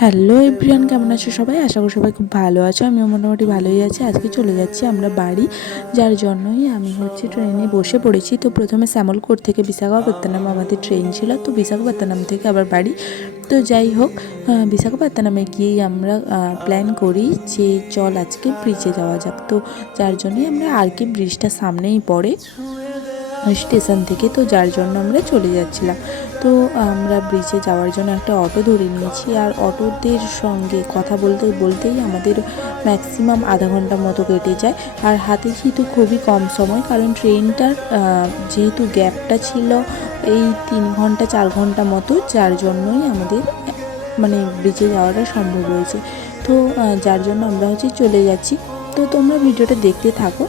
Hello everyone, কেমন আছো সবাই? আশা করি সবাই খুব ভালো আছো। আমিও মোটামুটি ভালোই আছি। আজকে চলে যাচ্ছি আমরা বাড়ি, যার জন্যই আমি ট্রেনে বসে পড়েছি। তো প্রথমে শ্যামলকোট থেকে বিশাখাপত্তনম আমাদের ট্রেন ছিল, তো বিশাখাপত্তনম থেকে আবার বাড়ি। তো যাই হোক, বিশাখাপত্তনমে গিয়েই আমরা প্ল্যান করি যে চল আজকে ব্রিজে যাওয়া যাক। তো যার জন্যই আমরা আর.কে ব্রিজটা সামনেই পড়ে স্টেশন থেকে, তো যার জন্য আমরা চলে যাচ্ছিলাম। তো আমরা ব্রিজে যাওয়ার জন্য একটা অটো ধরে নিয়েছি, আর অটোদের সঙ্গে কথা বলতে বলতেই আমাদের ম্যাক্সিমাম আধা ঘন্টার মতো কেটে যায়। আর হাতে যেহেতু খুবই কম সময়, কারণ ট্রেনটার যেহেতু গ্যাপটা ছিল এই 3 ঘন্টা 4 ঘন্টা মতো, যার জন্যই আমাদের ব্রিজে যাওয়াটা সম্ভব হয়েছে। তো যার জন্য আমরা চলে যাচ্ছি। তো তোমরা ভিডিওটা দেখতে থাকো।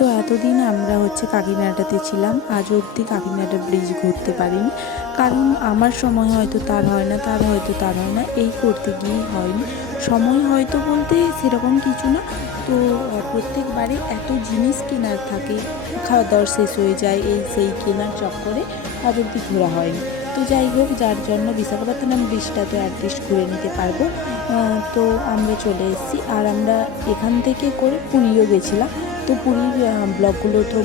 তো এতদিন আমরা কাকিনাড়াতে ছিলাম, আজ অবধি কাকিনাড়া ব্রিজ ঘুরতে পারিনি। কারণ আমার সময় হয়তো তার হয় না, তার হয়তো তার হয় না, এই করতে গিয়েই হয়নি। সময় হয়তো বলতে সেরকম কিছু না। তো প্রত্যেকবারে এত জিনিস কেনার থাকে, খাওয়া দাওয়ার শেষ হয়ে যায়, এই সেই কেনার চক্করে আজ অবধি ঘোরা হয়নি। তো যাই হোক, যার জন্য বিশাখাপত্তনম ব্রিজটা তো অ্যাটলিস্ট ঘুরে নিতে পারবো। তো আমরা চলে এসেছি, আর আমরা এখান থেকে করে পুরীও গেছিলাম। তো পুরীর ব্লগগুলো তো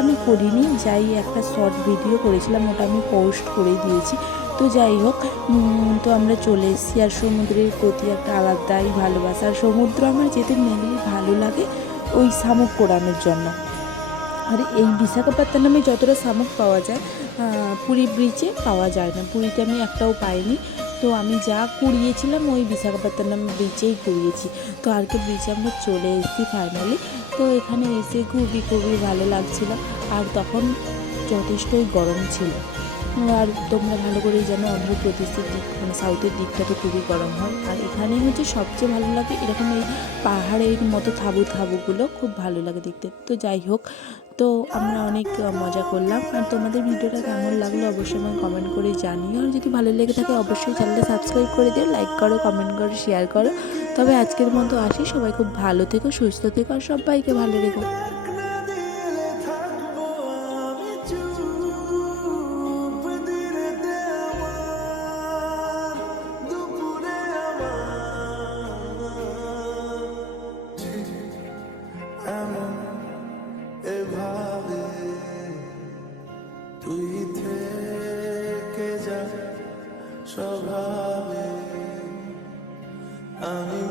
আমি করিনি, যাই একটা শর্ট ভিডিও করেছিলাম, ওটা আমি পোস্ট করে দিয়েছি। তো যাই হোক, তো আমরা চলে এসেছি। আর সমুদ্রের প্রতি একটা আলাদাই ভালোবাসা। আর সমুদ্র আমার যেতে মেনলি ভালো লাগে ওই শামুক পোড়ানোর জন্য। আর এই বিশাখাপত্তনমে যতটা শামুক পাওয়া যায় পুরী ব্রিজে পাওয়া যায় না। পুরীতে আমি একটাও পাইনি। তো আমি যা কুড়িয়েছিলাম ওই বিশাখাপত্তনম ব্রিজেই কুড়িয়েছি। তো আর.কে ব্রিজে আমরা চলে এসেছি ফাইনালি। তো এখানে এসে খুবই খুবই ভালো লাগছিল। আর তখন যথেষ্টই গরম ছিল। আর তোমরা ভালো করেই জানো, অন্ধ্রপ্রদেশের দিক সাউথের দিকটা তো খুবই গরম হয়। আর এখানে সবচেয়ে ভালো লাগে এরকম এই পাহাড়ের মতো থাবুগুলো খুব ভালো লাগে দেখতে। তো যাই হোক, তো আমরা অনেক মজা করলাম। আর তোমাদের ভিডিওটা কেমন লাগলো অবশ্যই আমাকে কমেন্ট করে জানিও। আর যদি ভালো লেগে থাকে অবশ্যই চ্যানেলটা সাবস্ক্রাইব করে দিও, লাইক করো, কমেন্ট করো, শেয়ার করো। তবে আজকের মতো আসি, সবাই খুব ভালো থেকো, সুস্থ থেকো, আর সবাইকে ভালো রেখো। এভাবে তুই থেকে যা স্বভাবে, আমি